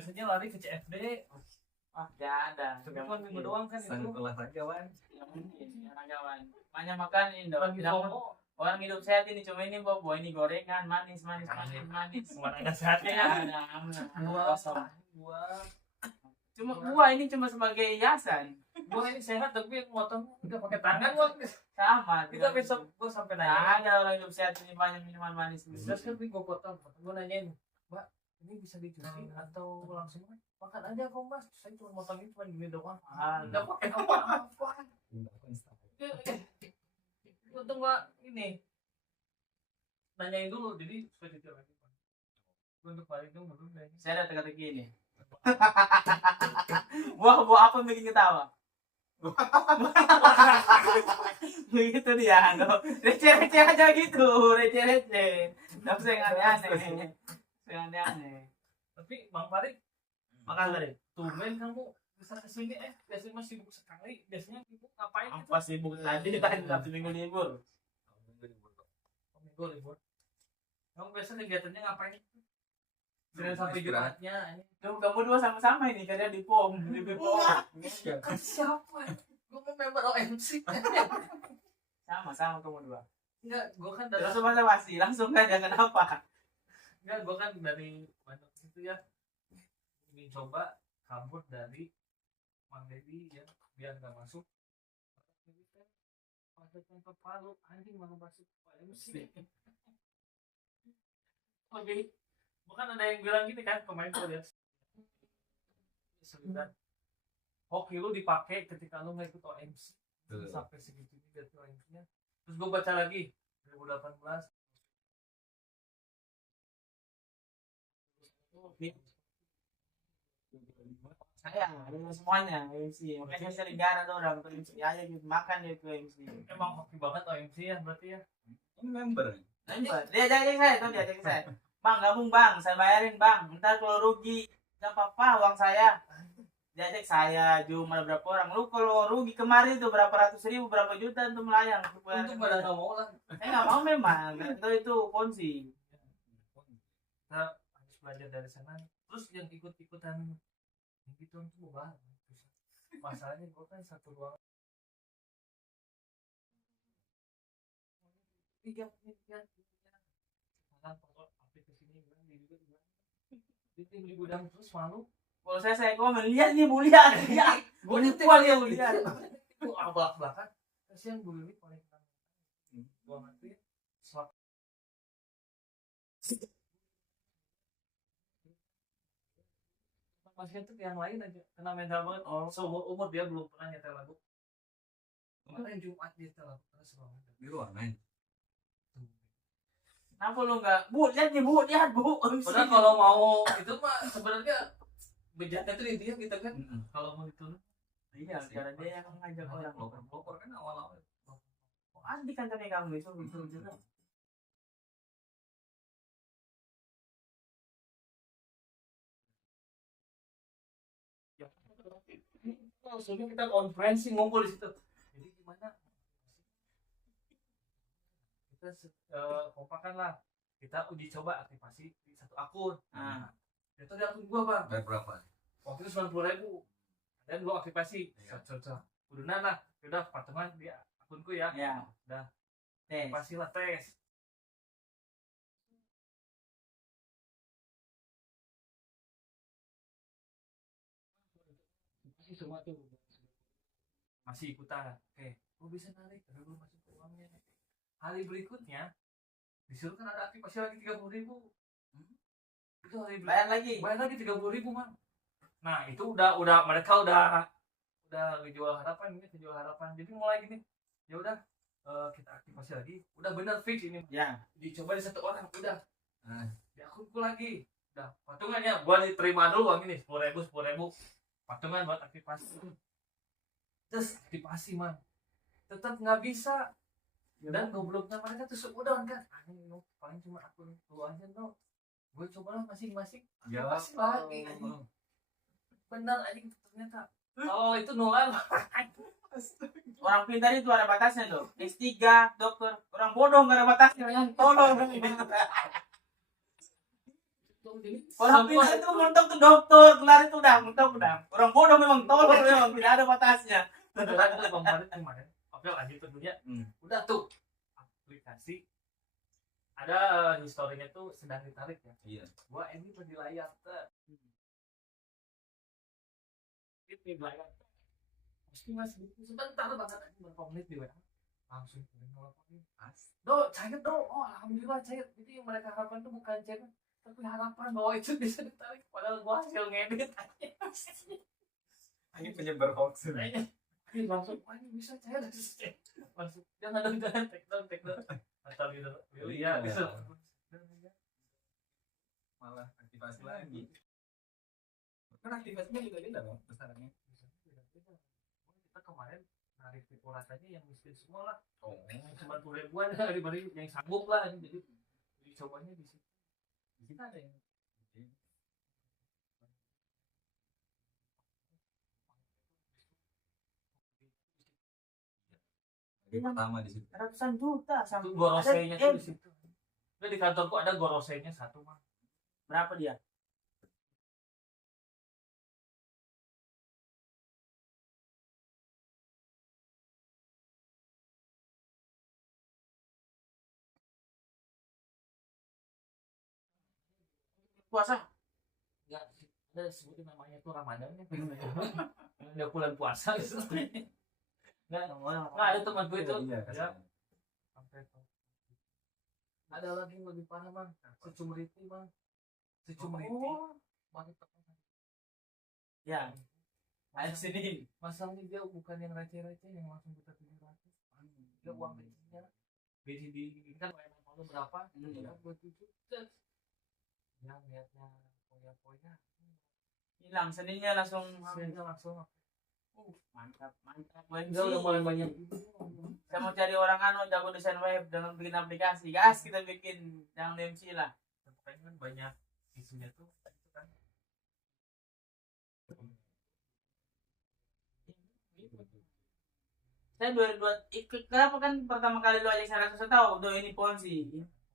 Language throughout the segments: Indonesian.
biasanya lari ke CFD. Gak ada. Cuma minggu doang kan itu. Olahraga Wan. Kawan. Banyak makan Indo. Orang hidup sehat ini cuma ini bobo, ini gorengan manis. Cuma ada sehatnya ya. Ada. Cuma buah ini cuma sebagai hiasan. Gua ini sehat tapi motong udah pakai tangan gua. Sama. Kita besok gua sampai Nah, nanya. ada orang hidup sehat ini banyak minuman manis. Terus kan gua potong, gua nanyain, Mbak, ini bisa dicuci atau langsung makan aja kok Mas? Saya cuma motong ini cuma gini doang. Enggak pakai apa-apa. Untung gua ini nanyain dulu, jadi supaya cuci lagi. Untuk balik dong belum deh. Saya ada teka-teki ini. Buah apa yang bikin ketawa? Begitu dia, receh-receh aja gitu, receh-receh. Tapi saya yang aneh-aneh. Tapi Bang Farid, Makan tadi. tumben kamu bisa kesini biasanya masih sibuk sekali. Biasanya sibuk ngapain gitu? Apa sibuk tadi Sabtu Minggu libur. Minggu libur. Kamu biasa kegiatannya ngapain? Senin sampai Jumatnya ini. Kamu dua sama-sama ini karena di POM, di BPOM. Kan siapa? Gue kan member OMC. Sama kamu dua. Enggak, gue kan dari Langsung basa-basi, langsung aja kenapa? enggak, gue kan dari Bandung itu ya. Ingin coba kabur dari Mang Dedi ya, biar nggak masuk. Masukkan ke Palu, anjing malah masuk OMC. Oke. Bukan ada yang bilang gini kan, pemain tuh lihat. Sebentar. Hoki lu dipakai ketika lu nggak ikut OMC. Sampai segitunya dari OMC-nya. Terus gue baca lagi 2018. Saya ada semuanya MC. Makanya saya negara tuh orang tuh MC aja gitu makan dia ke MC. Emang hoki banget OMC ya berarti ya. Ini member. Dia ajakin saya tuh dia ajakin saya. Bang gabung bang, saya bayarin bang. Ntar kalau rugi nggak apa-apa uang saya. Diajak saya cuma berapa orang. Lu kalau rugi kemarin tuh berapa ratus ribu, berapa juta untuk melayang. Untung pada nggak mau lah. Saya nggak mau memang. Itu ponzi. Kita harus belajar dari sana. Terus yang ikut-ikutan yang gitu tuh banget. Masalahnya gue kan satu ruangan. Tiga. Makan pokok aplikasi ini bilang di juga di gudang terus malu. Kalau saya komen lihat nih bu lihat. Gue Kual ya bu lihat. Itu abak-abakan. Kasihan Bu Lili paling gue ngerti. Swap. Pasien tuh yang lain aja kena mental banget. Seumur umur dia belum pernah nyetel lagu. Kemarin Jumat dia nyetel lagu terus banget. Di ruangan. Kenapa lu nggak? Bu lihat nih bu lihat bu. Padahal kalau mau itu mah sebenarnya bejatnya tuh di dia gitu kan. Kalau mau ditulis. Iya, karena dia yang ngajak orang. Pelopor kan awal-awal. Oh, Andi kan tadi kamu itu juga. Langsung kita konferensi ngumpul di situ. Jadi gimana? Kita kompakan lah. Kita uji coba aktivasi di satu akun. Nah, Itu di akun gua bang. Bayar berapa? Waktu itu 90.000. Dan gua aktivasi. Iya. Cocok. Udah lah. Udah patungan di akunku ya. ya. Udah. Tes. Pastilah tes. Masih semua tuh. Masih ikutan. Oke. Gua bisa narik. Udah gua masuk ke uangnya. Hari berikutnya disuruh kan ada aktivasi lagi 30.000. Itu hari Bayar lagi. Bayar lagi 30.000 man. Nah itu udah mereka udah ngejual harapan ini kejual harapan. Jadi mulai gini. Ya udah kita aktivasi lagi. Udah bener fix ini. Ya. Dicoba di satu orang udah. Di akunku lagi. Udah patungannya gua diterima dulu uang ini 10.000 patungan buat aktivasi. Terus aktivasi man. Tetap nggak bisa. Dan gobloknya mereka tuh seudon kan. Anjing lu paling cuma akun lu aja tuh. Gue cobalah masing-masing. Ya. Masih lagi anjing. Benar anjing ternyata. Oh itu nular. Orang pintar itu ada batasnya tuh. S3, dokter. Orang bodoh nggak ada batasnya. Yang tolong. Itu Kalau pindah itu mentok tuh dokter, kelar itu udah mentok udah. Orang bodoh memang tolol memang tidak ada batasnya. kemarin oke lanjut tentunya udah tuh aplikasi ada historinya tuh sedang ditarik ya. Iya. Gua ini di layar di layar pasti masih sebentar banget aja berapa menit di WA langsung nelfonin do cair do oh alhamdulillah cair itu yang mereka harapkan tuh bukan cair tapi harapan bahwa itu bisa ditarik padahal gua hasil ngedit Ini penyebar hoax. ini langsung wah ini bisa cair langsung jangan take down asal gitu iya bisa Malah aktivasi lagi. Kan aktivasinya juga beda dong besarannya. Kita kemarin narik tipu rasanya yang miskin semua lah Oh. cuma 20.000-an daripada yang sanggup lah jadi dicobanya di situ Kita ada yang pertama di situ. Ratusan juta itu sampai gorosenya ada tuh di situ nah, di kantorku ada gorosenya satu mah berapa dia? Puasa? nggak ada sebutin namanya tuh Ramadan ya ada bulan puasa gitu nggak ada teman gue itu Iya, ada sampai ada lagi yang lebih parah bang secumriti bang secumriti banget Ya. Ayo sini. masalahnya dia bukan yang receh-receh yang langsung kita 700 dia uang kecilnya di kan malu berapa ya 27 ya niatnya poya-poya Hilang seninya langsung. sehingga langsung Mantap. dia udah mulai banyak Saya mau cari orang jago desain web dengan bikin aplikasi. Gas kita bikin jangan MC lah. pokoknya kan banyak isunya tuh itu kan Saya 2002 kenapa kan pertama kali lo ajak saya rasa tahu do ini ponzi.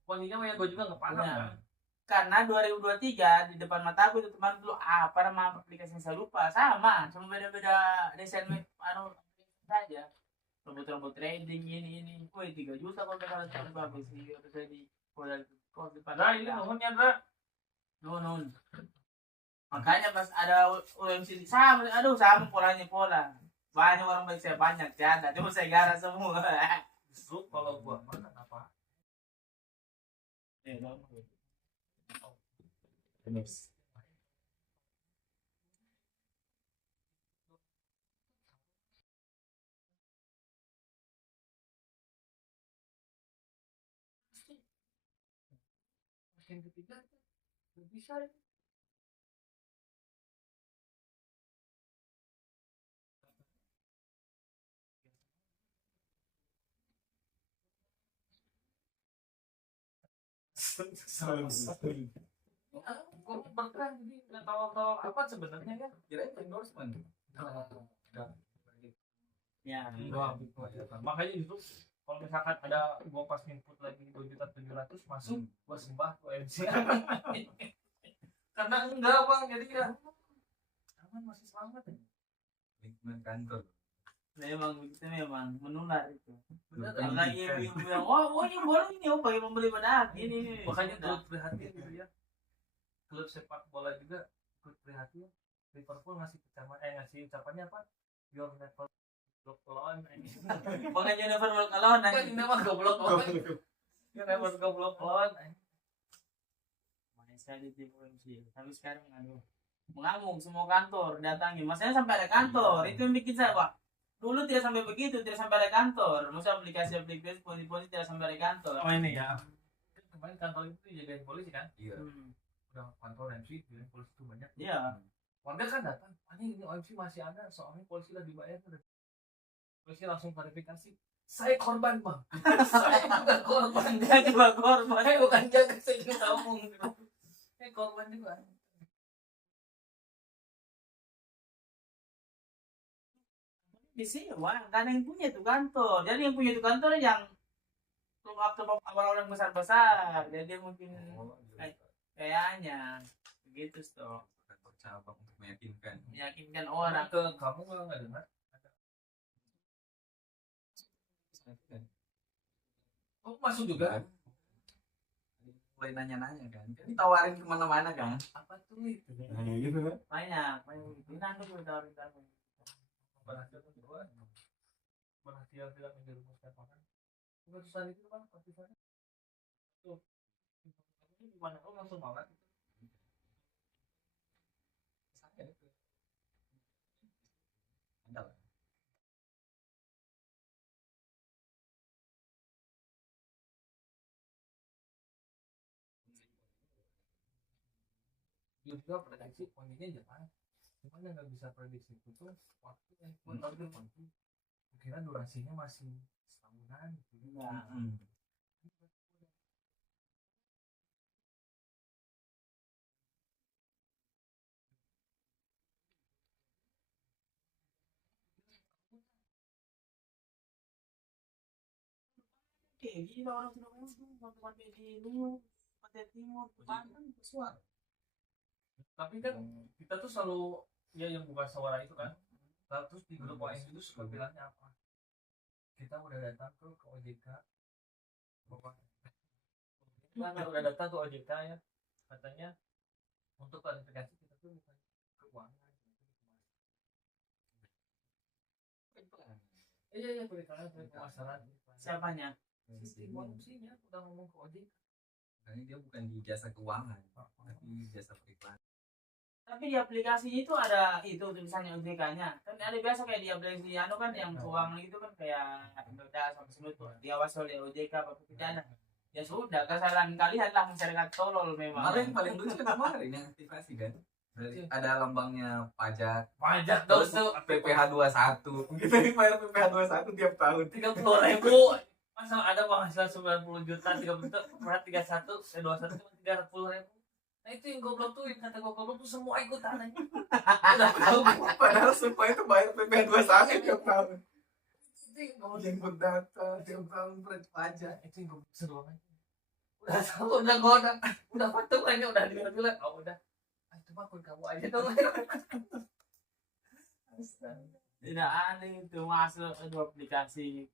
pokoknya mah ya gue juga nggak paham Iya. kan Karena 2023 di depan mata aku itu teman dulu apa nama aplikasi yang saya lupa sama cuma beda-beda desain web saja robot-robot trading ini woi 3 juta kalau misalnya terus habis sih harus saya di kos depan nah ini nuhunnya Dra nun makanya pas ada UMC sama aduh sama polanya pola banyak orang baik saya banyak ya cuma saya garah semua justru kalau gua mana apa Terus. yang ketiga nggak bisa ya. Gue berkah jadi nggak tahu apa sebenarnya kan Kirain endorsement. Ya. Makanya itu kalau misalkan ada gua pas input lagi 2.700.000 masuk gua sembah ke MC karena enggak bang jadi ya aman masih selamat ya Lingkungan kantor. Memang begitu memang menular itu. bener Bukan. Lagi yang bilang, oh ini boleh ini, oh bagi pembeli benar ini. makanya turut prihatin gitu ya klub sepak bola juga turut prihatin Liverpool ngasih ngasih ucapannya apa your never goblok lawan Makanya never walk alone kan nanti. ini mah goblok lawan your never goblok lawan Manis sekali di MC. Tapi sekarang aduh mengamuk semua kantor datangi. Maksudnya sampai ada kantor itu yang bikin saya pak. Dulu tidak sampai begitu, tidak sampai ada kantor. Maksudnya aplikasi polisi tidak sampai ada kantor. oh ini ya kemarin kantor itu dijagain polisi kan Iya. udah kantor MC jadi polisi itu banyak Iya. warga kan datang ini OMC masih ada soalnya polisi udah dibayar polisi langsung verifikasi saya korban bang saya bukan korban Dia juga korban. saya bukan jaga saya juga sambung saya korban juga Disewa, kan yang punya itu kantor. Jadi yang punya itu kantor yang top awal-awal yang besar-besar. Jadi dia mungkin Oh, iya. kayaknya begitu toh, Kantor cabang untuk meyakinkan. meyakinkan Orang orang. ke kamu nggak dengar? Oh, masuk juga. Mulai nanya-nanya kan ditawarin kemana-mana kan. Apa tuh itu? Gitu kan. Banyak bilang tuh tawarin. Berhasil kedua. Berhasil tidak menjerumuskan makan. Keputusan itu kan keputusannya. Tuh. Ini gimana? Oh, langsung makan. Saya itu. Ada lah. Juga prediksi poinnya jangan. Cuman yang nggak bisa prediksi itu tuh waktu yang tahun depan. Kira durasinya masih setahunan gitu. Nah, gila orang sudah ujung teman-teman di Luwu, Pantai Timur, Bandung, Suara. Tapi kan kita tuh selalu ya yang buka suara itu kan. Lalu terus di grup OM itu suka bilangnya apa? Kita udah datang ke OJK. Kita udah datang ke OJK ya. Katanya untuk klarifikasi kita tuh bukan keuangan. Iya perikanan pemasaran. Siapanya? Sistem korupsinya udah ngomong ke OJK. Karena dia bukan di jasa keuangan, tapi jasa periklanan. Tapi di aplikasinya itu ada itu tulisannya OJK-nya. Kan ada biasa kayak di aplikasi anu kan yang keuangan itu kan kayak Indodax sama semut tuh diawasi oleh OJK apa pidana. Ya sudah, kesalahan kalian lah masyarakat tolol memang. Malah yang paling lucu kemarin yang aktivasi kan. Dari ada lambangnya pajak Dong terus tuh PPh 21 kita bayar PPh 21 tiap tahun 30.000. Masa ada penghasilan 90 juta 30 juta berat 31 21 cuma 300.000. Nah itu yang goblok tuh, yang kata goblok tuh semua ikutan aja. Udah tahu. padahal semua itu bayar PPh 21 tiap tahun Itu yang goblok. jemput data tiap tahun pajak. Itu yang goblok seru banget. Udah tahu, udah goda, udah patungannya udah bilang, oh udah. Ah, itu mah akun kamu aja dong. Tidak aneh itu masuk itu aplikasi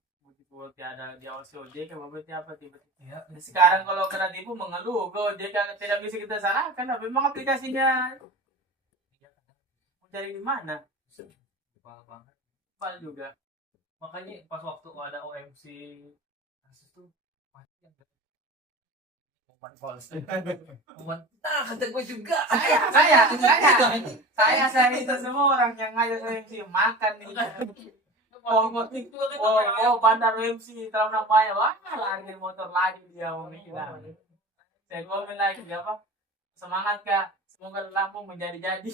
multi ada diawasi OJK apa tiba-tiba. Ya, Sekarang kalau kena tipu mengeluh, OJK tidak bisa kita salahkan. Memang aplikasinya mau cari di mana? parah banget. Apa juga. Makanya pas waktu ada OMC kasus tuh pasti yang momen false. Momen, nah kata gue juga. Saya itu semua orang yang ngajak saya MC makan nih. Bandar MC terlalu nampaknya wah lari motor lagi dia mau bilang. Saya komen lagi apa? Semangat Kak, semoga Lampung menjadi-jadi.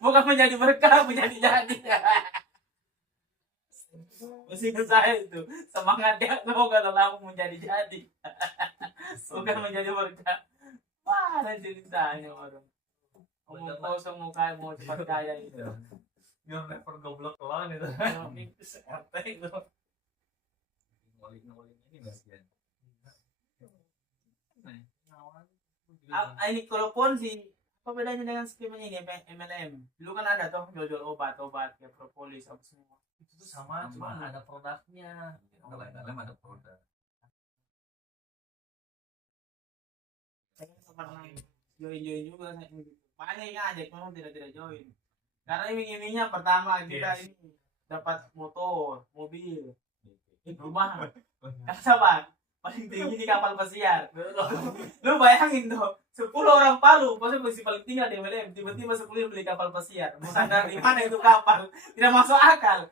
Bukan menjadi berkah, menjadi-jadi. Mesti ke saya itu semangat ya, semoga Lampung menjadi-jadi. Bukan menjadi berkah. Wah, nanti ceritanya orang. Ngomong kosong muka mau cepat kaya itu. Yang rapper goblok lawan itu. Itu RT itu. Ngoling-ngoling ini bagian. Ini kalau Ponzi, apa bedanya dengan skemanya ini MLM? Dulu kan ada toh jual obat kayak propolis apa semua. Itu tuh sama, cuma ada produknya. Kalau dalam ada produk. Saya pernah join juga makanya ini aja memang tidak join karena iming-imingnya pertama kita ini dapat motor, mobil, rumah. Sabar, paling tinggi di kapal pesiar. Lu bayangin tuh 10 orang Palu pasti masih paling tinggi di MLM, tiba-tiba 10 yang beli kapal pesiar. Bukan dari mana itu kapal, tidak masuk akal.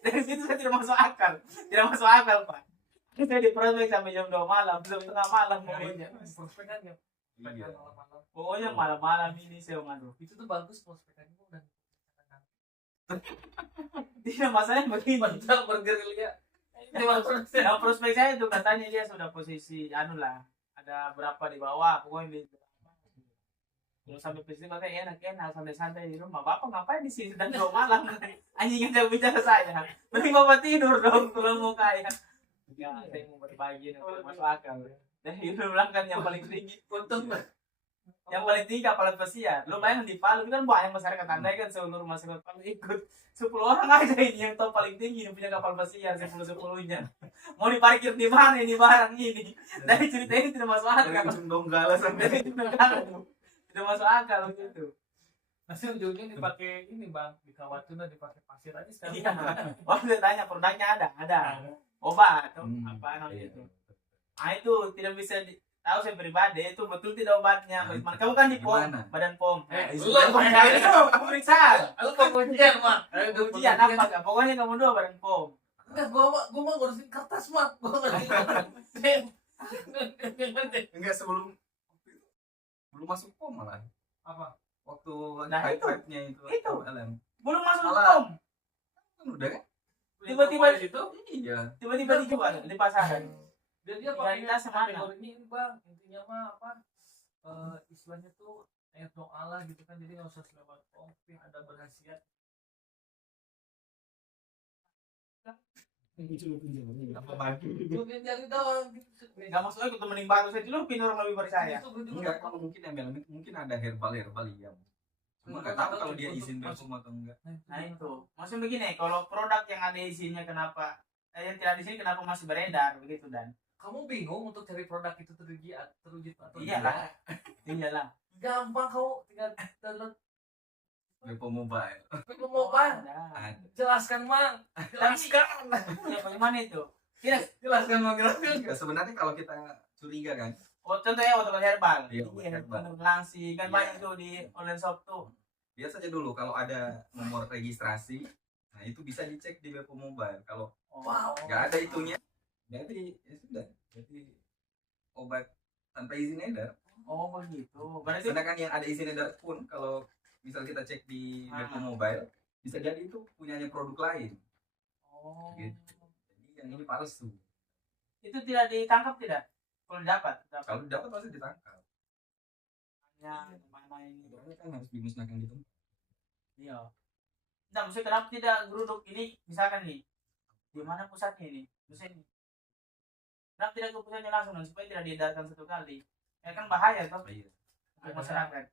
Dari situ saya tidak masuk akal Pak. Saya di prospek sampai jam 2 malam, jam tengah malam pokoknya. Prospekannya. Iya. Pokoknya malam-malam ini saya ngadu. Itu tuh bagus prospekannya udah. Tidak masalahnya begini. Mantap bergerilya. Nah, prospek saya itu katanya dia sudah posisi anu lah, ada berapa di bawah, pokoknya di kalau sampai posisi katanya enak santai-santai di rumah. Bapak ngapain di sini dan 2 malam? Anjing yang bicara saya. Mending bapak tidur dong kalau mau kaya. Ya, saya mau berbagi masuk akal. Dan itu bilang kan yang paling tinggi. Untung lah. Yang paling tinggi kapal pesiar. Lu bayangin di Palu itu kan banyak masyarakat Andai kan seluruh masyarakat Palu ikut. 10 orang aja ini yang top paling tinggi yang punya kapal pesiar 10-10-nya. Mau diparkir di mana ini barang ini? Dari cerita ini tidak masuk akal. Dari ujung Donggala sampai Dari cerita kan tidak masuk akal gitu. Nanti ujungnya dipakai ini bang, di Kawatuna dipakai pasir aja sekarang. Iya. Wah, saya tanya produknya ada. Obat atau Hmm. apa namanya Iya. itu. Ah itu tidak bisa tahu saya pribadi itu betul tidak obatnya. Nah, Bagaimana? Kamu kan di POM, gimana? badan POM. Lu Itu pemeriksaan. lu pengujian mah. Ujian apa enggak? Pokoknya kamu dua badan POM. Enggak, gua mah ngurusin kertas mah. Gua ngerti. Enggak, sebelum masuk POM malah. Apa? Waktu Nah, itu. hype-nya itu. Itu. LM. Belum masuk Salah. POM. Kan udah kan? Tiba-tiba itu Iya. tiba-tiba dijual di pasaran. jadi apa Legalitasnya mana? kategorinya ini bang, intinya mah apa, istilahnya tuh ayat doa lah gitu kan, jadi nggak usah selewat kopi, ada berhasiat. Apa bagi? Mungkin jadi doang gitu. Enggak masuk ikut temenin batu saya dulu pin orang lebih percaya. Enggak, kalau mungkin yang bilang mungkin ada herbal iya. Cuma nggak tahu kalau dia izin BPOM atau enggak. Nah itu, maksudnya begini, kalau produk yang ada isinya kenapa, yang tidak di sini kenapa masih beredar begitu dan? Kamu bingung untuk cari produk itu terwujud atau Iyalah, iyalah. gampang, kamu tinggal download BPOM Mobile. mobile. Ada. Jelaskan mang, jelaskan. Ya bagaimana itu? Tidak. Jelaskan mang, jelaskan. Enggak, sebenarnya kalau kita curiga kan, Oh, contohnya obat herbal. Iya, obat herbal. Untuk langsing kan Iya. banyak tuh di online shop tuh. biasa aja dulu kalau ada nomor registrasi, nah itu bisa dicek di BPOM Mobile. Kalau Wow. nggak ada itunya, berarti ya sudah, berarti obat tanpa izin edar. Oh begitu. Berarti Sedangkan yang ada izin edar pun kalau misal kita cek di BPOM Mobile, bisa jadi itu punyanya produk lain. oh. Gitu. Jadi yang ini palsu. Itu tidak ditangkap tidak? Kalau dapat. Kalau dapat pasti ditangkap. Ya, mana ini? Soalnya kan harus dimusnahkan di tempat. Iya. Nah, maksudnya kenapa tidak geruduk ini misalkan nih, di mana pusatnya ini? Maksudnya ini. Kenapa tidak ke pusatnya langsung dan supaya tidak diedarkan satu kali? Ya kan bahaya toh Iya. untuk masyarakat.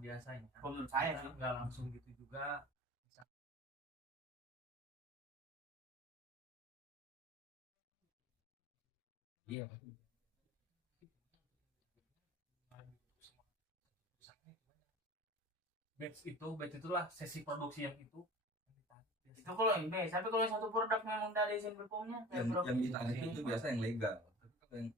Biasanya Kalau menurut saya sih. nggak langsung gitu juga. Iya. Batch itulah sesi produksi yang itu. Itu kalau ini, tapi kalau yang satu produk memang tidak ada izin BPOM-nya, Yang ditarik itu biasa yang legal. Tapi kalau yang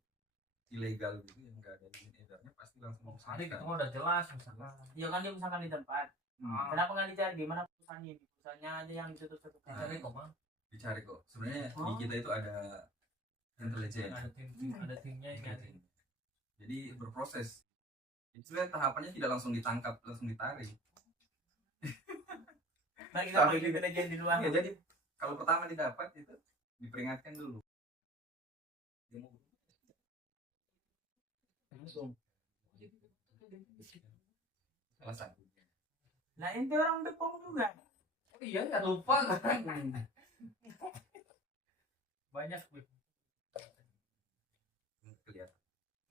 ilegal gitu yang nggak ada izin edarnya pasti langsung Tadi dimusnahkan. kita udah jelas misalkan. Iya kan dia misalkan di tempat. Kenapa nggak dicari di mana perusahaannya? Perusahaannya aja yang ditutup satu kali. Cari kok bang. Dicari kok. Sebenarnya di Oh. kita itu ada intelijen. Ada timnya ini. Ada. Jadi berproses. Itu sebenarnya tahapannya tidak langsung ditangkap, langsung ditarik. Nah kita Tapi- pakai intelijen di luar. Ya, jadi kalau pertama didapat itu diperingatkan dulu. Dia mau Langsung. salah satunya. Nah ini orang BPOM juga. Oh iya ya lupa. Banyak wih. Kelihatan.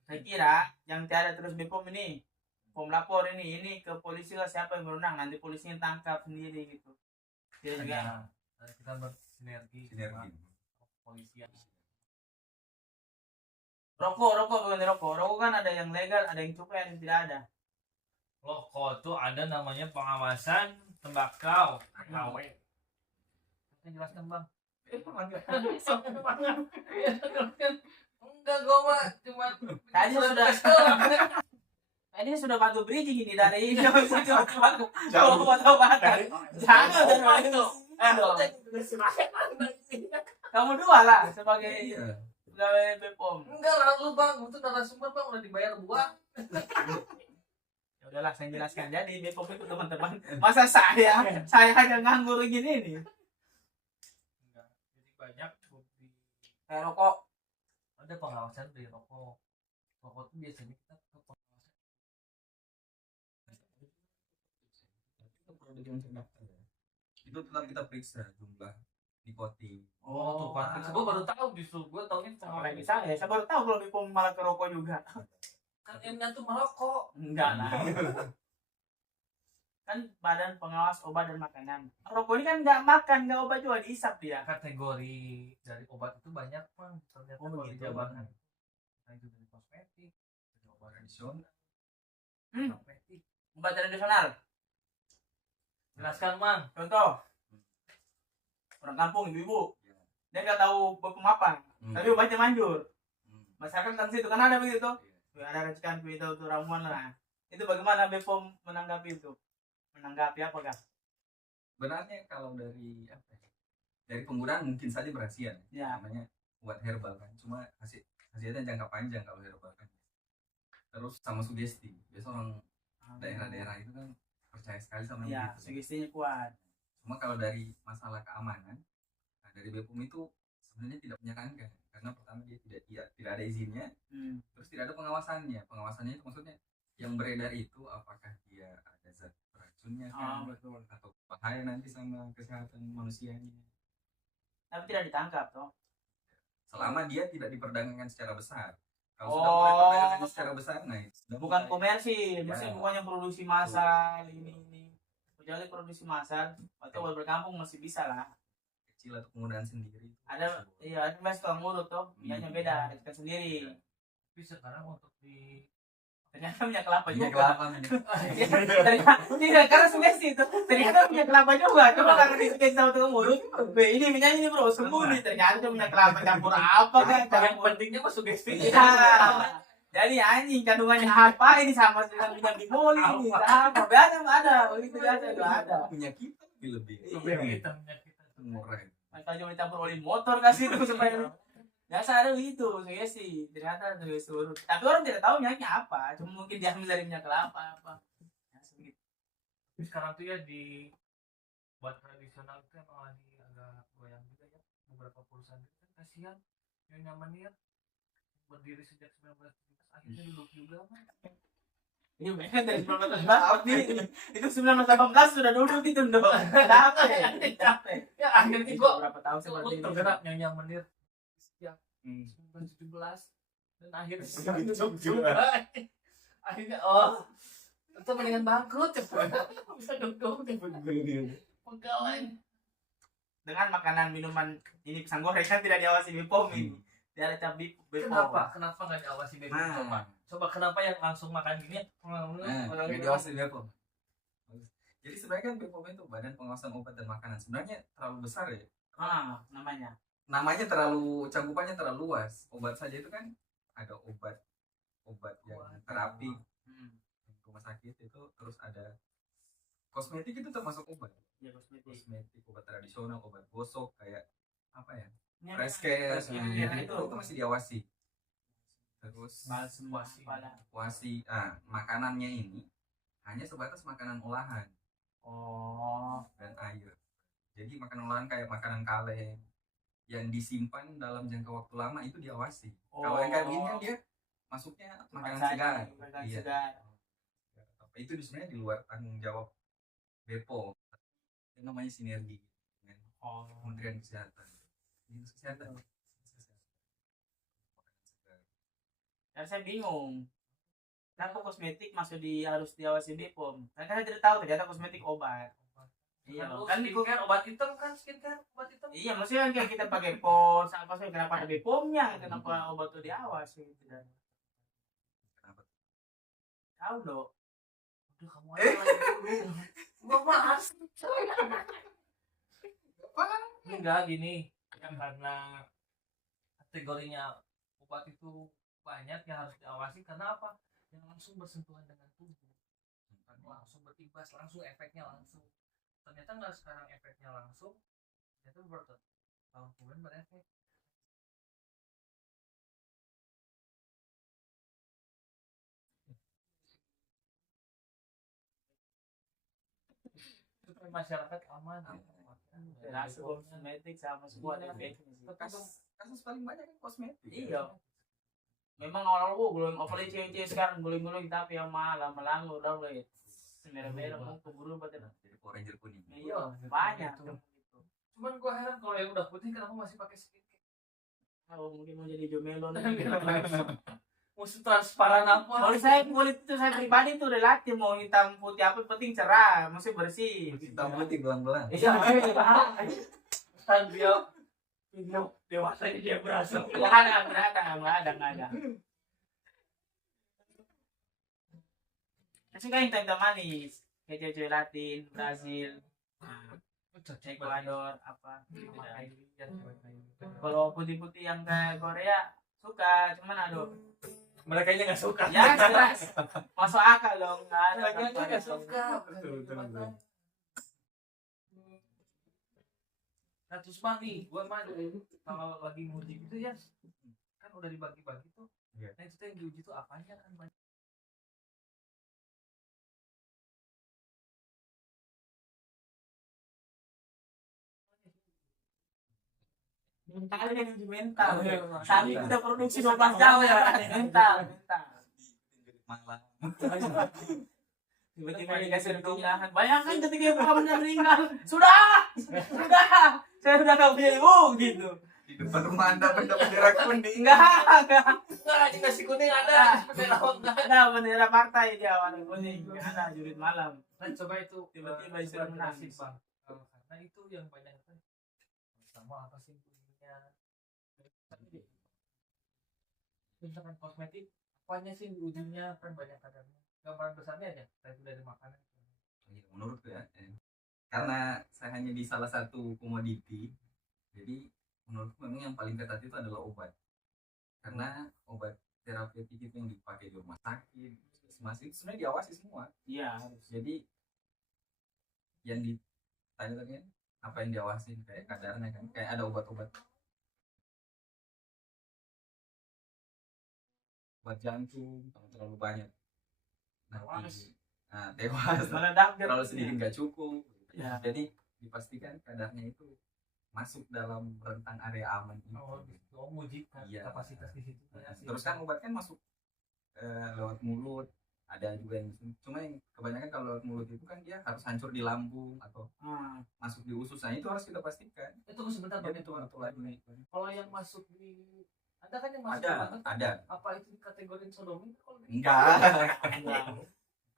Saya kira yang tiada terus BPOM ini, POM lapor ini ke polisi lah siapa yang berwenang, nanti polisi yang tangkap sendiri gitu. Dia juga. Kita bersinergi sama Sinergi. kepolisian. Rokok bukan rokok. Rokok kan ada yang legal, ada yang cukai, ada yang tidak ada. Loh, tuh ada namanya pengawasan tembakau KW. Kita jelaskan bang. Enggak, gua mah cuma Tadi sudah bantu bridging ini dari ini. Jauh obat-obatan. Jangan itu. Kamu dua lah sebagai Iya. pegawai BPOM. Enggak lah lu bang, itu narasumber bang udah dibayar buang. Ya udahlah saya jelaskan. Jadi BPOM itu teman-teman. Masa saya hanya nganggur gini nih. Enggak, jadi banyak bukti. Kayak rokok. Ada pengawasan dari rokok. Rokok itu biasanya kita ke pengawasan. Itu produk yang terdaftar ya. Itu tetap kita periksa jumlah nikotin. Oh, tuh Patrick. Gue baru tahu justru. Gue taunya Apalagi bisa ya, saya baru tahu kalau Bepom malah ke rokok juga. kan M-nya tuh merokok. Enggak lah. Kan Badan Pengawas Obat dan Makanan. Rokok ini kan nggak makan, nggak obat juga, diisap dia. Kategori dari obat itu banyak bang. Ternyata Oh, kalau begitu. dijabarkan. Nah, itu dari kosmetik, dari obat Tradisional. kosmetik. Obat tradisional. Jelaskan bang. Contoh, orang kampung ibu-ibu, dia nggak tahu Bepom apa, tapi obatnya manjur. Masyarakat kan situ kan ada begitu. Ada racikan itu tuh ramuan lah. Itu bagaimana Bepom menanggapi itu? Menanggapi apa kan? Sebenarnya kalau dari apa ya, dari penggunaan mungkin saja berhasil. Ya. Namanya buat herbal kan. Cuma hasilnya jangka panjang kalau herbal kan. Terus sama sugesti. Biasa orang daerah-daerah itu kan percaya sekali sama Ya, begitu. sugestinya kuat. Cuma kalau dari masalah keamanan, nah dari Bepom itu sebenarnya tidak menyarankan karena pertama dia tidak ada izinnya, terus tidak ada pengawasannya. Pengawasannya itu maksudnya yang beredar itu apakah dia ada zat beracunnya kan, Betul. atau bahaya nanti sama kesehatan manusianya. Tapi tidak ditangkap toh. Selama dia tidak diperdagangkan secara besar. Kalau Oh. sudah mulai perdagangannya secara besar, nah itu sudah Bukan mulai. komersil, Ya. maksudnya bukan yang produksi massal ini. Kecuali produksi massal atau buat berkampung masih bisa lah. Kecil atau penggunaan sendiri. Ada, iya, ada mas tukang urut toh, minyak beda, kita sendiri. Tapi sekarang untuk di Ternyata minyak kelapa Minyak juga. kelapa, minyak. Ternyata tidak, karena sugesti itu. Ternyata minyak kelapa juga. Coba karena disugesti sama tukang urut, ini minyak ini bro, sembunyi. Ternyata itu minyak kelapa campur apa kan? yang pentingnya mah sugesti. Iya. Jadi anjing kandungannya apa ini sama dengan minyak bimoli ini. Apa? Biasa ada, begitu biasa itu ada. Minyak kita lebih Lebih kita minyak kita tuh. murah. Maka cuma dicampur oli motor kasih itu supaya biasa ada begitu, sugesti. Ternyata sugesti urut. Tapi orang tidak tahu minyaknya apa, cuma mungkin diambil dari minyak kelapa apa. Ya, segitu. Tapi sekarang tuh ya di buat tradisional itu emang lagi agak goyang juga ya. Beberapa perusahaan itu kan kasihan yang nyamannya berdiri sejak 1917 akhirnya duduk juga kan. Ini mereka dari 1918 nih. Itu 1918 sudah duduk itu dong. Kenapa ya? Capek. Ya akhirnya gua berapa tahun seperti ini. tergerak yang menir sejak 1917 dan akhirnya duduk juga. Akhirnya itu mendingan bangkrut cepet. Bisa duduk pegawai. Dengan makanan minuman ini pisang goreng kan tidak diawasi Bepom ini. Dia ada cap Bepom. Kenapa nggak diawasi Bepom? Nah. Coba kenapa yang langsung makan gini? Nggak diawasi Bepom. Jadi sebenarnya kan Bepom itu Badan Pengawasan Obat dan Makanan. Sebenarnya terlalu besar ya. Namanya. Namanya terlalu, cakupannya terlalu luas. Obat saja itu kan ada obat yang terapi rumah sakit itu, terus ada kosmetik itu termasuk obat. Ya kosmetik. Kosmetik, obat tradisional, obat gosok kayak apa ya? Ini Preskes, ya, itu masih diawasi. Terus balsem pada. wasi, makanannya ini hanya sebatas makanan olahan dan air. Jadi makanan olahan kayak makanan kaleng yang disimpan dalam jangka waktu lama itu diawasi. Kalau yang kayak begini kan dia masuknya makanan segar. Makanan Iya. segar. Itu sebenarnya di luar tanggung jawab Bepom. Itu namanya sinergi dengan Kementerian Kesehatan. Dinas Kesehatan. Dan saya bingung. Kenapa kosmetik harus diawasi Bepom? Karena saya tidak tahu ternyata kosmetik obat. Iya, Kan di obat hitam kan skincare obat hitam. Iya, maksudnya kan kayak kita pakai pons apa sih, kenapa ada Bepomnya? Kenapa obat itu diawasi gitu dan Kenapa? tahu dong. Udah kamu aja lagi. Gua malas. Enggak gini, yang karena kategorinya obat itu banyak yang harus diawasi karena apa? Yang langsung bersentuhan dengan tubuh, langsung berimbas, langsung efeknya langsung. Ternyata nggak sekarang efeknya langsung, ternyata beberapa tahun kemudian berefek. Supaya masyarakat aman. Langsung kosmetik sama semua ada efeknya sih. Kasus paling banyak kan kosmetik. Iya. Memang awal-awal glowing, apalagi cewek-cewek sekarang glowing tapi yang malam melangur udah merah-merah mau keburu badan. Jadi Power Ranger kuning. Iya, banyak. Gitu. Cuman gua heran kalau yang udah putih kenapa masih pakai skincare. Oh, mungkin mau jadi jomelon. Musuh transparan apa? Kalau saya kulit itu saya pribadi tuh relatif mau hitam putih apa penting cerah, masih bersih. Hitam putih belang-belang. Iya, Kan dia dewasa dia berasa. nggak ada. Masih kan hitam manis, kayak cewek Latin, Brazil, Ekuador, apa. Kalau putih-putih yang kayak Korea suka, cuman aduh. Mereka ini nggak suka. Ya jelas, masuk akal dong, nggak ada. Mereka ini nggak suka. Betul. Nah terus bang nih, gua mah kalau lagi nguji gitu ya, kan udah dibagi-bagi tuh. Iya. Nah itu tuh yang diuji tuh apanya kan banyak. Mental yang uji mental. Mental. Saat ini udah produksi 12 jam ya, mental. Malah. Tiba-tiba dikasih keundangan. Bayangkan ketika ibu kamu udah meninggal. Sudah. Saya udah gak punya ibu gitu. Di depan rumah Anda benda bendera kuning. Enggak. Nah ini nasi kuning ada, bendera enggak. Ada bendera partai dia warna kuning. Enggak ada jurit malam. Nah coba itu Tiba-tiba disuruh menangis. bang. Karena itu yang banyak kan sama apa sih kuningnya. Misalkan kosmetik, apanya sih ujungnya kan banyak kadarnya. Gambaran besarnya aja, itu dari makanan. Iya, menurutku ya. Karena saya hanya di salah satu komoditi, jadi menurutku memang yang paling ketat itu adalah obat. Karena obat terapeutik itu yang dipakai di rumah sakit, masih itu sebenarnya diawasi semua. Iya, harus. Jadi yang ditanya tadi kan, apa yang diawasin kayak kadarnya kan, kayak ada obat-obat jantung terlalu banyak. Tewas. Nah, tewas. Meledak Terlalu sedikit nggak cukup. Ya. Jadi dipastikan kadarnya itu masuk dalam rentang area aman itu. Oh, nguji Iya. kapasitas di situ. Terus kan obat kan masuk lewat mulut, ada juga yang cuma yang kebanyakan kalau lewat mulut itu kan dia harus hancur di lambung atau masuk di usus. Nah itu harus kita pastikan. Itu sebentar bang, Jadi itu itu lagi. kalau yang masuk di ada kan yang masuk Ada. apa itu dikategorin sodomi? Enggak.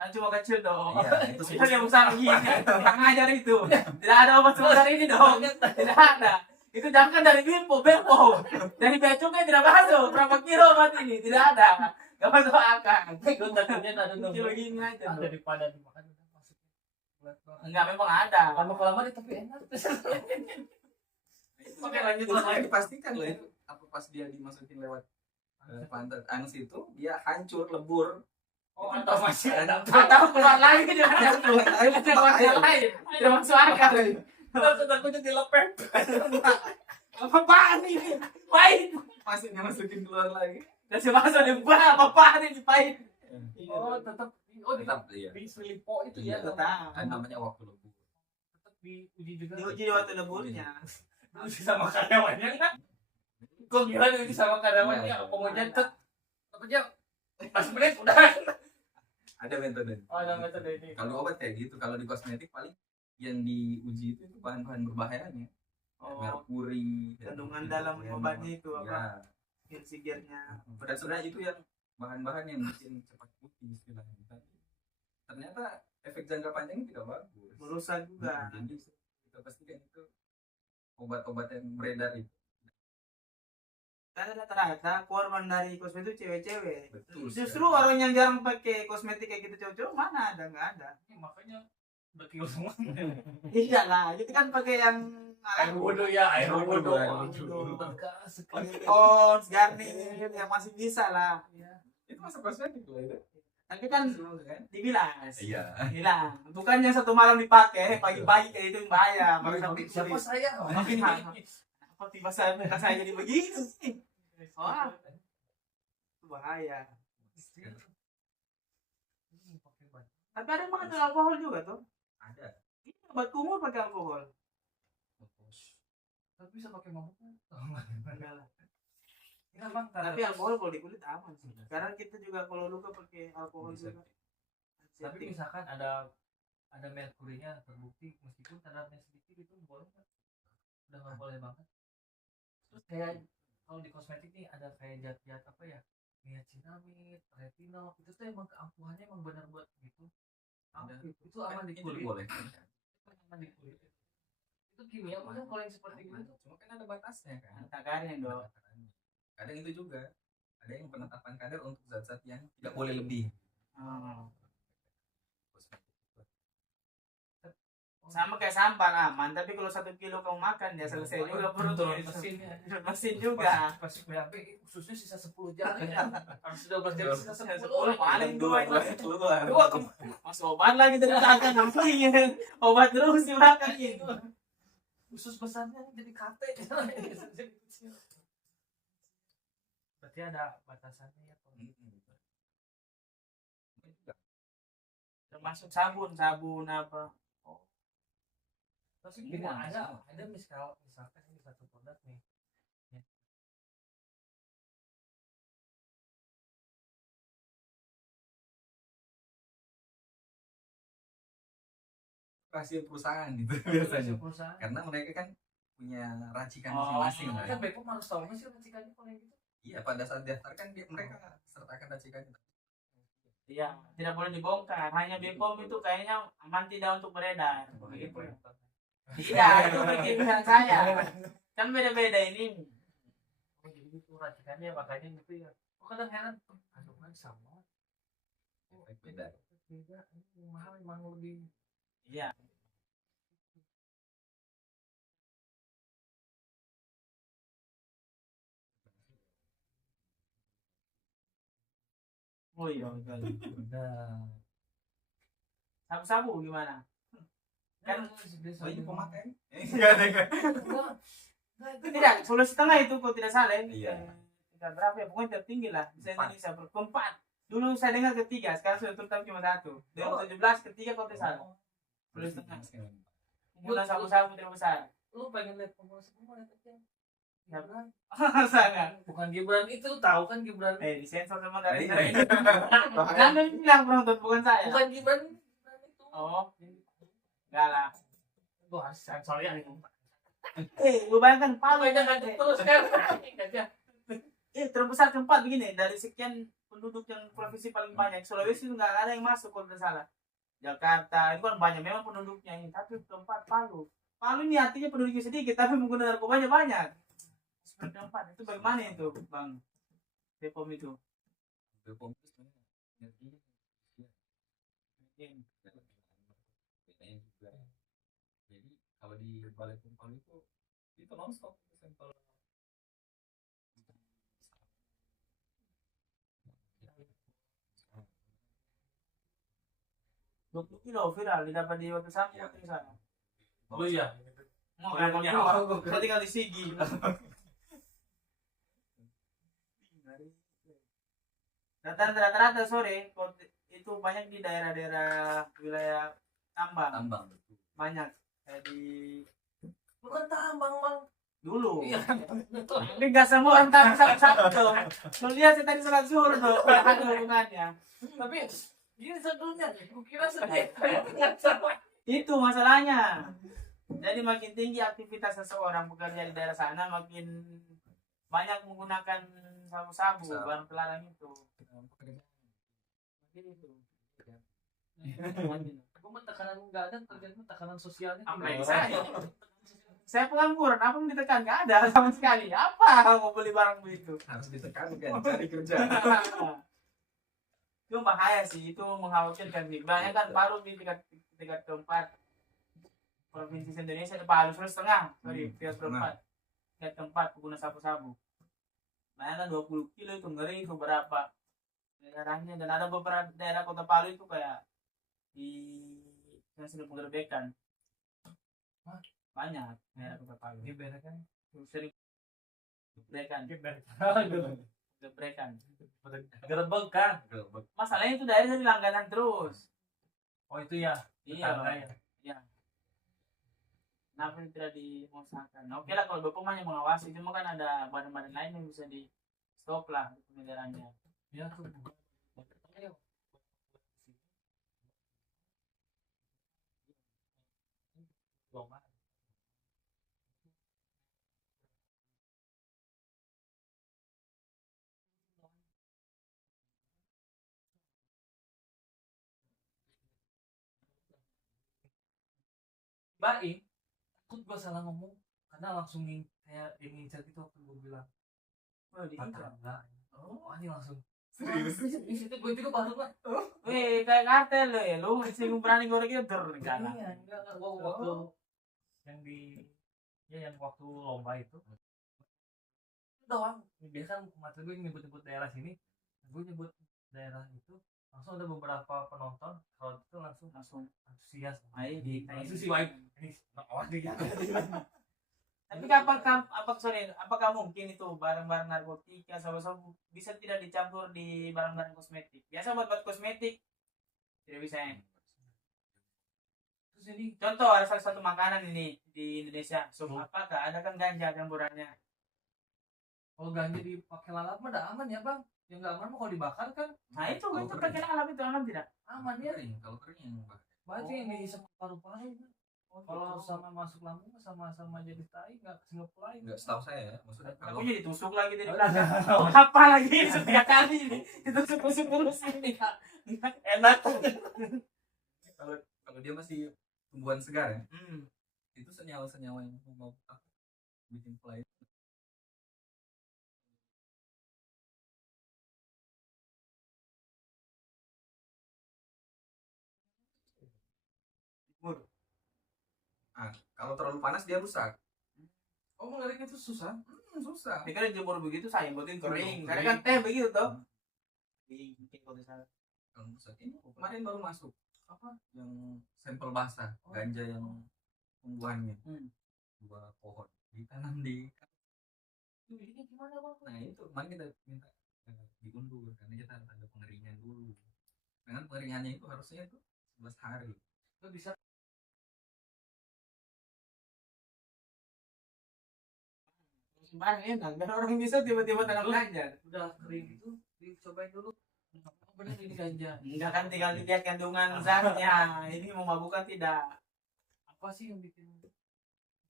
Kan cuma kecil dong. Iya, itu Itu yang besar gini. Yang ngajar itu. Tidak ada obat sebesar ini dong. Tidak ada. Itu jangan dari Bepom. Dari Becukai tidak masuk. Berapa kilo obat ini? Tidak ada. Gak masuk akal. Gue takutnya ada Kilo gini aja. daripada dimakan udah masuk. Enggak, memang ada. Lama kelamaan tapi enak. Oke lanjut Itu lagi. dipastikan loh itu apa pas dia dimasukin lewat pantat anus itu dia hancur lebur. Oh atau masih ada. Atau keluar lagi dia. Itu masalah lain. Tidak masuk akal. Takutnya dilepet. Apa-apaan ini? Pahit. Masih dimasukin keluar lagi. Kasih masuk di bawah. Apa-apaan ini pahit? Oh tetap Tetap iya. di selipo itu ya. Tetap. Kan namanya waktu lebur. Tetap diuji juga. Diuji waktu leburnya. Diuji sama karyawannya kan? Kok gila diuji sama karyawannya? Kemudian apa aja? Pas menit udah. Ada metode. Oh ada metode ini. Kalau obat kayak gitu, kalau di kosmetik paling yang diuji itu bahan-bahan berbahayanya. Oh, Merkuri. kandungan dalam obatnya itu apa? Ya. Sigirnya. Dan sebenarnya itu yang bahan-bahan yang bikin cepat putih istilahnya. Tapi ternyata efek jangka panjangnya tidak bagus. Merusak juga. Jadi kita pastikan itu obat-obat yang beredar itu. Karena rata-rata korban dari kosmetik cewek-cewek. Betul. Justru orang yang jarang pakai kosmetik kayak gitu cowok-cowok mana ada, nggak ada. Makanya udah kilo semua. Iya lah, itu kan pakai yang Air wudhu ya, air wudhu. Bekas, Pons, Garnier yang masih bisa lah. Itu masuk kosmetik loh itu. Tapi kan Kan? dibilas. Iya. Bilang, bukan yang satu malam dipakai, pagi-pagi kayak itu yang bahaya. Siapa saya? Apa tiba saya jadi begitu sih? Wah, itu bahaya. Tapi ada yang pakai alkohol juga tuh. Ada. Ini obat kumur pakai alkohol. Tapi bisa pakai mabuk. Enggak lah. Ya, bang, Tapi alkohol kalau di kulit aman sih. Sekarang kita juga kalau luka pakai alkohol juga. tapi misalkan ada merkurinya terbukti meskipun kadarnya sedikit itu boleh nggak? udah nggak boleh banget. Terus kayak kalau di kosmetik nih ada kayak zat-zat apa ya, niacinamide, retinol, itu tuh emang keampuhannya emang benar buat gitu. Ada. Itu aman di Itu kulit. boleh. Aman di kulit. Itu kimia maksudnya kalau yang seperti itu tuh Cuma kan ada batasnya kan. takarannya dong. Kadang itu juga ada yang penetapan kadar untuk zat-zat yang tidak boleh lebih. Sama kayak sampah aman, tapi kalau 1 kilo kamu makan ya selesai juga perut mesinnya. mesin juga. Pas BAB khususnya sisa 10 jari kan. Harus 12 jari sisa 10. Paling dua itu. Dua Mas obat lagi dari belakang ngapain? Obat terus di belakang itu. usus besarnya jadi kate. Berarti ada batasannya ya. Termasuk sabun apa? Terus gini ada misalkan ini satu produk nih. Ya. Rahasia perusahaan gitu biasanya. Perusahaan. Karena mereka kan punya racikan Oh, masing-masing Kan kan. Bepom harus tahu nggak sih racikannya kalau yang gitu? Iya, pada saat daftar kan mereka sertakan racikannya. Iya, tidak boleh dibongkar. Hanya Bepom itu kayaknya aman tidak untuk beredar. Begitu. Tidak, itu pikiran saya. Kan beda-beda ini. Oh jadi gitu racikannya makanya gitu ya. Oh kadang heran, kandungan sama. Oh, Beda. Beda, ini mahal emang lebih. Iya. Oh iya, betul. Nah, Sabu-sabu gimana? Kan Oh, ini pemakai? Enggak ada. tidak, 10,5 itu kok tidak salah. Iya. Tidak berapa ya, pokoknya tertinggi lah. Bisa Indonesia keempat. Dulu saya dengar ketiga, sekarang sudah tutup cuma 1. 2017 ketiga kok tidak salah. 10,5. Penggunaan sabu-sabu terbesar. Lu pengen lihat pengurus semua ya kecil. Gibran. Sana. Bukan Gibran itu, tahu kan Gibran. Disensor sama dari Iya. Kan dia bilang penonton bukan saya. Bukan Gibran itu. Oh, enggak lah. Gua harus sensor ya. Lu bayangkan Palu Jangan kan terus kan. terbesar keempat begini dari sekian penduduk yang provinsi paling banyak. Sulawesi itu nggak ada yang masuk kalau tidak salah. Jakarta itu kan banyak memang penduduknya ini, tapi keempat Palu. Palu ini artinya penduduknya sedikit tapi menggunakan narkobanya banyak. Keempat itu bagaimana itu, Bang? Bepom itu. Bepom itu sebenarnya bedanya juga. Jadi kalau di Balai Kumpul itu nonstop sampel. 20 kilo viral didapat di waktu sama Ya. di sana. Oh iya. Mau Udah punya apa? Saya tinggal di Sigi. Rata-rata sore itu banyak di daerah-daerah wilayah tambang. Tambang. Banyak kayak di Bukan tambang, Bang. dulu. Iya. Tapi nggak semua orang tambang satu-satu tuh. Lu lihat saya tadi sholat zuhur tuh, ada hubungannya. Tapi gini sebelumnya, kukira sedih. Itu masalahnya. Jadi makin tinggi aktivitas seseorang bekerja di daerah sana, makin banyak menggunakan sabu-sabu, barang terlarang itu. Gitu. Aku mah tekanan nggak ada, tergantung tekanan sosialnya. Apalagi saya pengangguran, apa yang ditekan? Nggak ada sama sekali. Apa mau beli barang begitu? Harus ditekankan cari kerja. Itu bahaya sih, itu mengkhawatirkan sih. Banyak kan Palu di tingkat keempat. Provinsi Indonesia ada Palu Sulawesi sorry, tingkat keempat. Tingkat keempat pengguna sabu-sabu. Bayangkan 20 kilo itu ngeri itu berapa daerahnya, dan ada beberapa daerah kota Palu itu kayak di yang sudah penggerbekan. Banyak daerah kota Palu. Geberekan. Sering gebekan. Gebekan. Gerebek kan? Masalahnya itu daerah dari langganan terus. Oh itu ya. Iya, Tetangga ya. iya. Kenapa tidak dimusnahkan? Oke lah kalau Bepom hanya mengawasi, cuma kan ada badan-badan lain yang bisa di stop lah pengedarannya. Ya tuh. baik takut gue salah ngomong karena langsung kayak ngincar gitu waktu gue bilang Oh, di situ. enggak. Oh, ini langsung Serius. di situ gue juga baru lah. Weh, kayak kartel lo ya. Lu masih berani goreng gitu enggak lah. Iya, enggak gua waktu yang di yang waktu lomba itu doang. Biasa kemarin gue nyebut-nyebut daerah sini, gue nyebut daerah itu langsung ada beberapa penonton kalau itu langsung antusias. Langsung si Waib ini awal dia. Tapi apakah mungkin itu barang-barang narkotika sama-sama bisa tidak dicampur di barang-barang kosmetik? Biasa buat kosmetik tidak bisa ya. Terus ini Contoh ada salah satu makanan ini di Indonesia. Sup apakah ada kan ganja campurannya? kalau ganja dipakai lalap mah udah aman ya bang. Yang nggak aman mah kalau dibakar kan Nah itu Kalau itu kering. pakai alam itu aman tidak? aman ya. Kalau kering yang bahaya. Banyak yang dihisap paru-paru. Kalau sama masuk lambung sama-sama jadi tai nggak kesingap lain. Enggak, setahu saya ya, maksudnya Aku kalau jadi tusuk lagi dari belakang. Apa lagi setiap kali ini ditusuk-tusuk terus ini. Enak. kalau dia masih tumbuhan segar ya, Hmm. itu senyawa-senyawa yang mau bikin fly. Kalau terlalu panas dia rusak. Oh mengerik itu susah. Susah. Tapi kalau jemur begitu saya buatin kering. Kering. Karena kan teh begitu toh. Bikin kalau misalnya. Kalau rusak ini kemarin baru masuk apa yang sampel basah ganja yang tumbuhannya dua pohon ditanam di. Itu bikinnya gimana bang? Nah itu kemarin kita minta diundur karena kita harus ada pengeringan dulu. Dengan pengeringannya itu harusnya itu 11 hari. Itu bisa Sembarang enak. Dan orang bisa tiba-tiba tanam ganja. udah kering itu dicobain dulu. Oh, bener ini ganja. Enggak kan tinggal dilihat kandungan zatnya. Ini memabukkan tidak. Apa sih yang bikin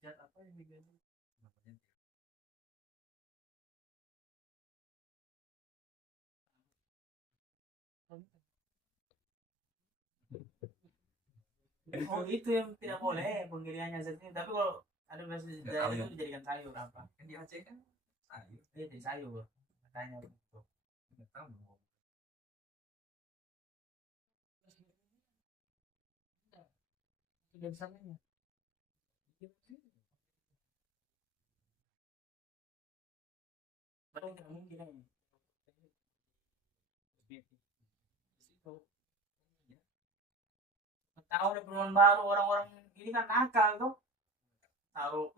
zat apa yang diganti? Namanya Oh itu yang tidak boleh penggiliannya zat ini. Tapi kalau ada bahasa Nggak tahu itu ya. dijadikan sayur apa? kan di Aceh kan sayur, Jadi sayur. Katanya begitu. nggak tahu mau. Sudah di sananya. Betul tidak mungkin ini. Tahu ada perubahan baru orang-orang ini kan nakal tuh. Taruh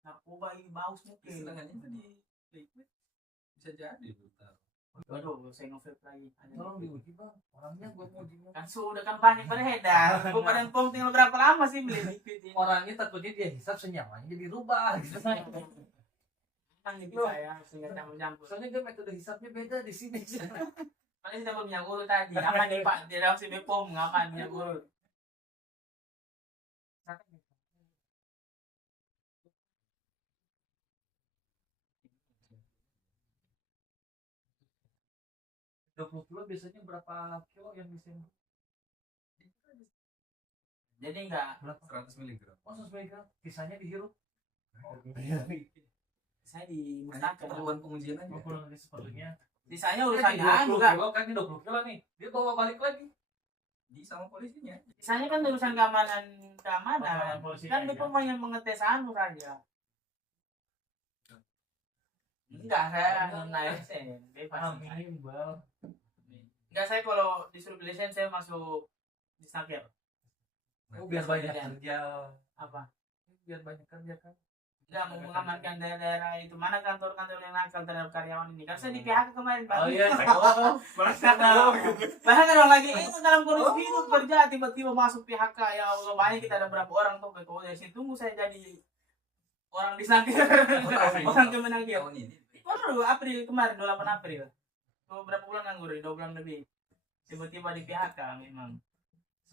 narkoba ini baus mungkin. Istilahnya itu di liquid bisa jadi tuh taruh. Aduh, saya nge-vape lagi. Tolong diuji bang. Orangnya gue mau di Kan sudah kan banyak beredar. Gue pada pom tinggal berapa lama sih beli liquid ini? orangnya takutnya dia hisap senyawanya jadi rubah gitu. Kan liquid saya sehingga campur-campur. Soalnya dia metode hisapnya beda di sini. Mana kita minyak urut tadi? Apa nih Pak? Di dalam si Bepom ngapain minyak urut? Dua puluh kilo biasanya berapa kilo yang disembur? Jadi enggak, Berapa? 100 mg. Oh 100 mg. Sisanya dihirup. saya Hanya dimusnahkan. keperluan pengujian aja. Oh, kurang lebih seperlunya. Sisanya Ini urusannya 20 enggak. kilo kan ini 20 kilo nih. Dia bawa balik lagi. Di sama polisinya. Sisanya kan urusan keamanan. Keamanan polisi Kan aja. Bepom hanya mengetes anu saja. Enggak, saya non ASN. Bebas. Amin bang. Enggak, saya kalau disuruh pilih lisensi saya masuk di Snaker. Oh biar banyak Iya. kerja. Apa? Biar banyak kerja kan. Enggak mau mengamankan daerah-daerah itu. Mana kantor-kantor yang nakal terhadap karyawan ini? Kan saya di PHK kemarin, Pak. Oh iya. Oh, Bahkan orang lagi itu dalam kondisi hidup kerja tiba-tiba masuk PHK, ya Allah, banyak kita ada berapa orang tuh kalau dari sini tunggu saya jadi orang di Snaker. Orang kemenangir. Tahun ini. Baru April kemarin 28 April. Berapa bulan nganggur? 2 bulan lebih. Tiba-tiba di PHK memang.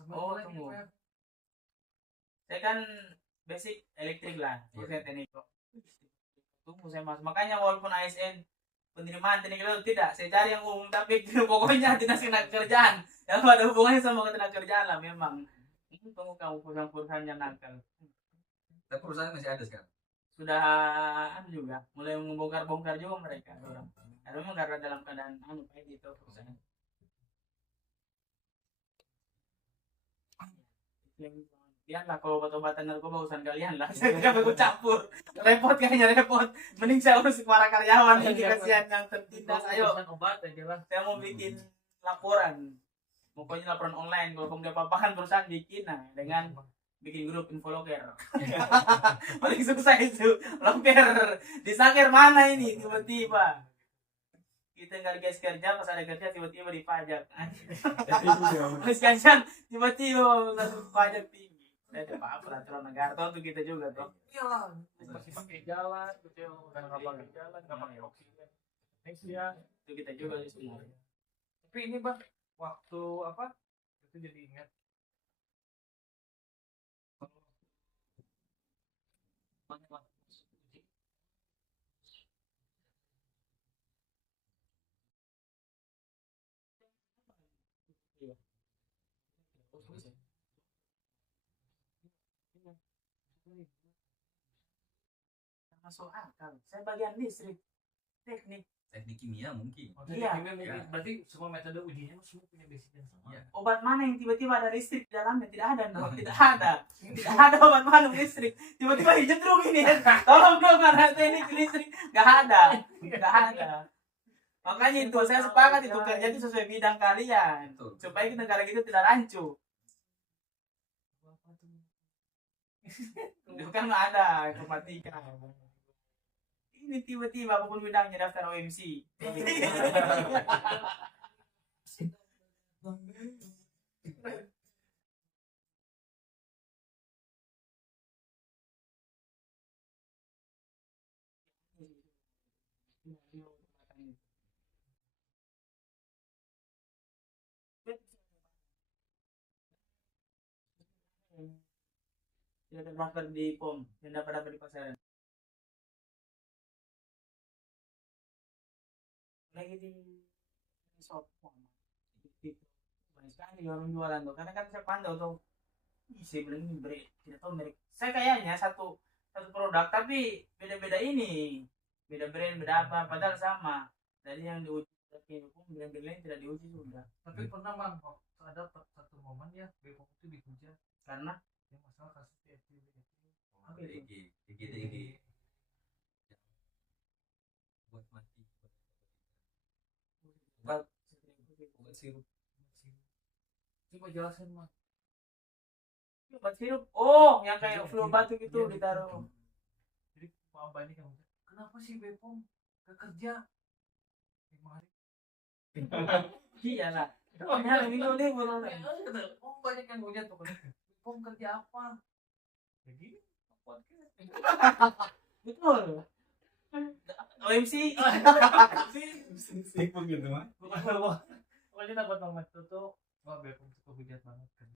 Oh, tunggu. Saya kan basic elektrik lah, saya teknik kok. Tunggu saya mas, makanya walaupun ASN penerimaan teknik itu tidak, saya cari yang umum tapi pokoknya dinas ketenagakerjaan yang ada hubungannya sama ketenagakerjaan lah memang. Tunggu kamu perusahaan yang nakal. Tapi perusahaan masih ada sekarang. Sudah anu juga mulai membongkar-bongkar juga mereka orang. Karena memang karena dalam keadaan anu kayak gitu perusahaan. Lihatlah kalau obat-obatan narkoba urusan kalian lah. Saya tidak mau campur. Repot kayaknya repot. Mending saya urus para karyawan ini kasihan yang tertindas. Ayo, Urusan obat aja lah. saya mau bikin laporan. Pokoknya laporan online. Kalau kamu apa-apakan perusahaan bikin nah dengan bikin grup info loker. Paling susah itu. Loker. Disaker mana ini tiba-tiba. Kita nggak guys kerja pas ada kerja tiba-tiba dipajak. Terus kasihan tiba-tiba langsung pajak tinggi. Ada apa peraturan negara tuh untuk kita juga tuh. Iyalah, masih pakai jalan, gitu. Udah nggak pakai jalan, nggak pakai oksigen. Next ya. Itu kita juga sih sebenarnya. Tapi ini bang, waktu apa? Itu jadi ingat. Masuk akal. Saya bagian listrik, teknik. Teknik kimia mungkin. Iya. Berarti semua metode ujinya semua punya basic yang sama. Iya. Obat mana yang tiba-tiba ada listrik di dalamnya? Tidak ada, no. Tidak ada. Tidak ada obat mana listrik. Tiba-tiba dijedrung ini. Tolong dong ada teknik listrik. Gak ada. Gak ada. Makanya itu saya sepakat itu kerja itu sesuai bidang kalian. Betul. Supaya kita negara kita tidak rancu. Itu kan nggak ada informatika. Ini tiba-tiba apapun bidangnya daftar OMC. Tidak terdaftar di POM dan dapat di pasaran. Lagi di shop itu banyak sekali orang jualan tuh karena kan saya pandang tuh saya bilang ini tidak tahu merek saya kayaknya satu produk tapi beda-beda ini beda brand beda apa padahal sama dari yang diuji hukum brand lain tidak diuji sudah Tapi pernah bang, ada satu momen ya Bepom itu dihujat karena yang masalah kasus PSBB itu. DG. Buat mati. Obat sirup. Coba jelasin bang. obat sirup yang kayak Iya, flu iya. batuk itu Iya, ditaruh Jadi Pak banyak yang bilang, kenapa sih Bepom gak kerja 5 hari? iyalah hanya minum libur Oh banyak yang hujat pokoknya. Bepom kerja apa? Jadi podcast. betul OMC Sibuk gitu mah. Pokoknya dapat nomor itu tuh wah Bepom cukup hujat banget kan.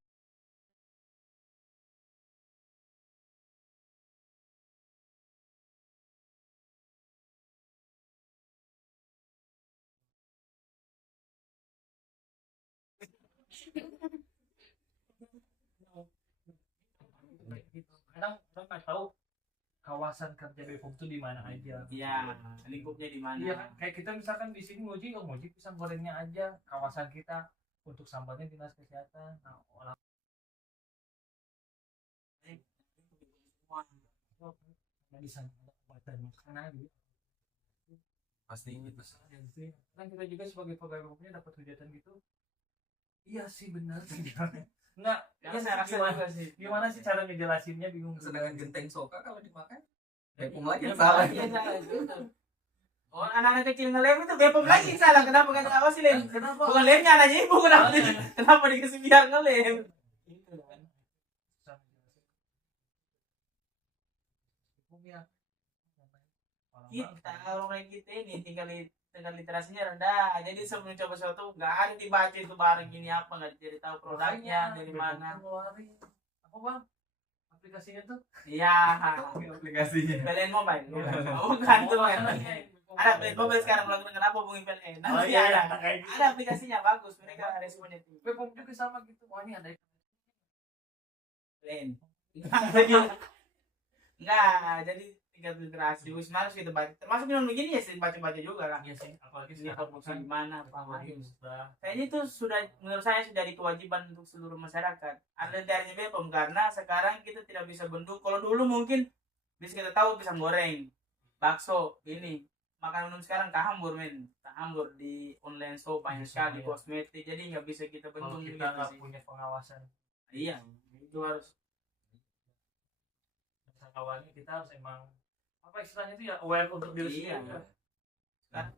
Kadang orang nggak tahu kawasan kerja Bepom itu di mana aja. ya lingkupnya di mana Iya kan, kayak kita misalkan di sini nguji pisang gorengnya aja, kawasan kita untuk sampelnya dinas kesehatan. Nah, orang di sana ada obatan makanan gitu. Pasti gitu. Kan kita juga sebagai pegawai Bepomnya dapat hujatan gitu. Iya sih benar. Enggak, ya saya rasa gimana, juga sih gimana sih cara ngejelasinnya bingung. Sedangkan genteng soka kalau dimakan Bepom lagi Iya, yang salah. iya, salah, betul. Oh, anak-anak kecil ngelem itu Bepom lagi yang salah. Kenapa kan apa sih lem? Kenapa? Bukan lemnya anaknya ibu kenapa dikasih biar ngelem? Itu kan. Kita orang kita ini tinggal literasinya rendah. Jadi sebelum coba sesuatu nggak ada dibaca itu barang gini apa nggak dicari tahu produknya dari mana. Apa bang? Aplikasinya tuh? Iya. Aplikasinya. PLN mobile. Bukan tuh kan. Ada PLN mobile sekarang belum kenapa hubungin PLN. Nanti ada. Ada aplikasinya bagus mereka responnya tinggi. Bepom juga sama gitu. Wah ini ada lain. Enggak, jadi tingkat literasi Wisma harus kita baca. Termasuk minum begini ya sih baca-baca juga lah. Iya sih, apalagi Ini sekarang produksi kan gimana apa teknologi lagi. sudah Kayaknya itu sudah menurut saya sudah jadi kewajiban untuk seluruh masyarakat. Ada dari BPOM karena sekarang kita tidak bisa bendung. Kalau dulu mungkin bisa kita tahu pisang goreng, bakso, ini makan minum sekarang kahambur men, kahambur di online shop banyak Bisa, sekali ya. kosmetik. Jadi nggak bisa kita kalau bendung kita gitu nggak sih. punya pengawasan Iya, itu harus. awalnya kita harus emang apa istilahnya itu ya aware untuk diri Iya. sendiri.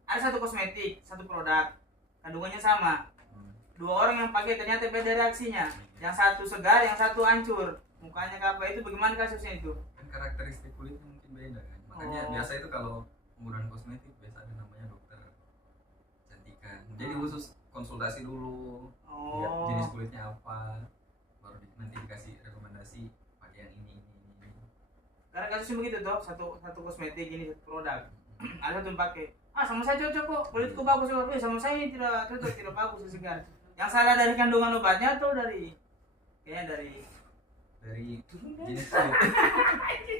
Ada satu kosmetik, satu produk, kandungannya sama. Dua orang yang pakai ternyata beda reaksinya. Yang satu segar, yang satu hancur. Mukanya apa itu bagaimana kasusnya itu? Kan karakteristik kulitnya mungkin beda kan. Makanya Oh. biasa itu kalau penggunaan kosmetik biasa ada namanya dokter kecantikan. Jadi Hmm. khusus konsultasi dulu, lihat Oh. jenis kulitnya apa, baru nanti dikasih rekomendasi pakai yang ini. Karena kasusnya begitu toh, satu kosmetik ini satu produk. Ada tuh yang pakai. Ah sama saya cocok kok, kulitku bagus kok. Sama saya ini tidak cocok, tidak bagus segar. Yang salah dari kandungan obatnya atau dari kayaknya dari jenis kulit.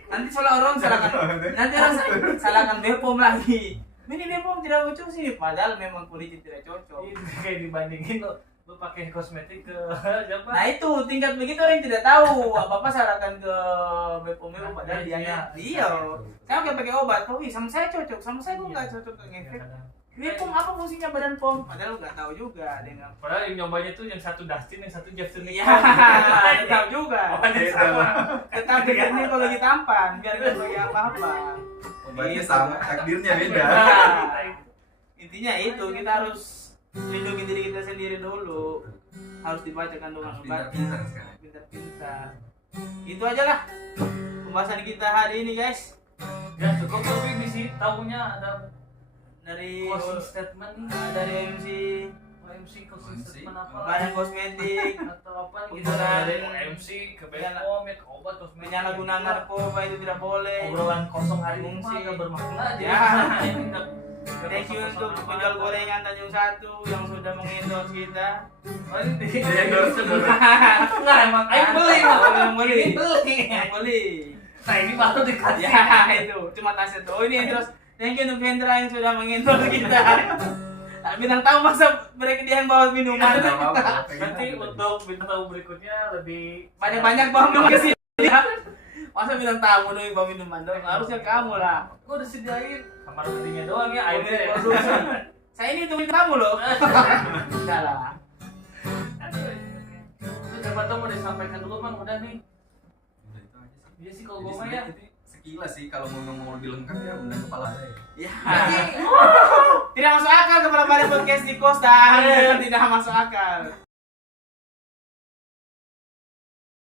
nanti salah orang salahkan nanti orang salahkan BPOM lagi. Ini BPOM tidak cocok sini padahal memang kulitnya tidak cocok. Ini kayak dibandingin lu pakai kosmetik ke siapa? Nah itu tingkat begitu orang tidak tahu apa salahkan ke BPOM itu padahal dia Iya. iya. Saya kayak pakai obat, oh sama saya cocok, sama saya kok nggak cocok Iya, ngefek. kadang. BPOM apa fungsinya badan POM? Padahal nggak tahu juga dia nggak. Padahal yang nyobanya tuh yang satu Dustin, yang satu Jeff Iya, Sirnik. tahu juga. Obatnya sama. Tetap ini kalau lagi tampan, biar nggak pakai apa-apa. Obatnya sama, takdirnya beda. Nah, intinya itu kita harus lindungi diri kita sendiri dulu. Harus dibaca kandungan Harus obat. pintar-pintar sekarang. Pintar-pintar. Itu aja lah pembahasan kita hari ini guys. Ya cukup lebih sih tahunya ada Dari closing statement nih. dari MC OMC closing OMC. statement apa badan kosmetik, atau apa nih kita Penggunaan- dari OMC ke BPOM ya ke obat kosmetik penyalahgunaan narkoba itu tidak boleh. obrolan kosong hari ini Fungsi. mah agak bermakna aja Ya. Ini nggak Thank you untuk kosong-kosong penjual amat. gorengan Tanjung 1 yang sudah mengendorse kita. Oh, ini endorse dulu. Enggak emang ayo beli Oh, yang beli. Ini beli Yang beli. nah ini baru dikasih Ya itu cuma tasnya tuh. Oh ini endorse. Thank you untuk Hendra yang sudah mengendorse kita. Tak bintang tahu masa mereka dia yang bawa minuman. Nggak apa-apa, kayak nanti gitu. untuk bintang tamu berikutnya lebih Banyak-banyak bawa minuman ke sini. Masa bintang tamu dong yang bawa minuman dong. Harusnya kamu lah. gua udah sediain kamar mandinya doang ya airnya ya Produksi. Saya ini tungguin kamu loh. Enggak lah. Aduh, itu siapa tahu mau disampaikan dulu bang udah nih Udah itu aja sih. iya sih kalau Jadi gua mah sebenarnya ya itu sekilas sih kalau mau lebih lengkap ya undang kepala saya. Ya. Tidak masuk akal kepala badan podcast di kos dan tidak masuk akal.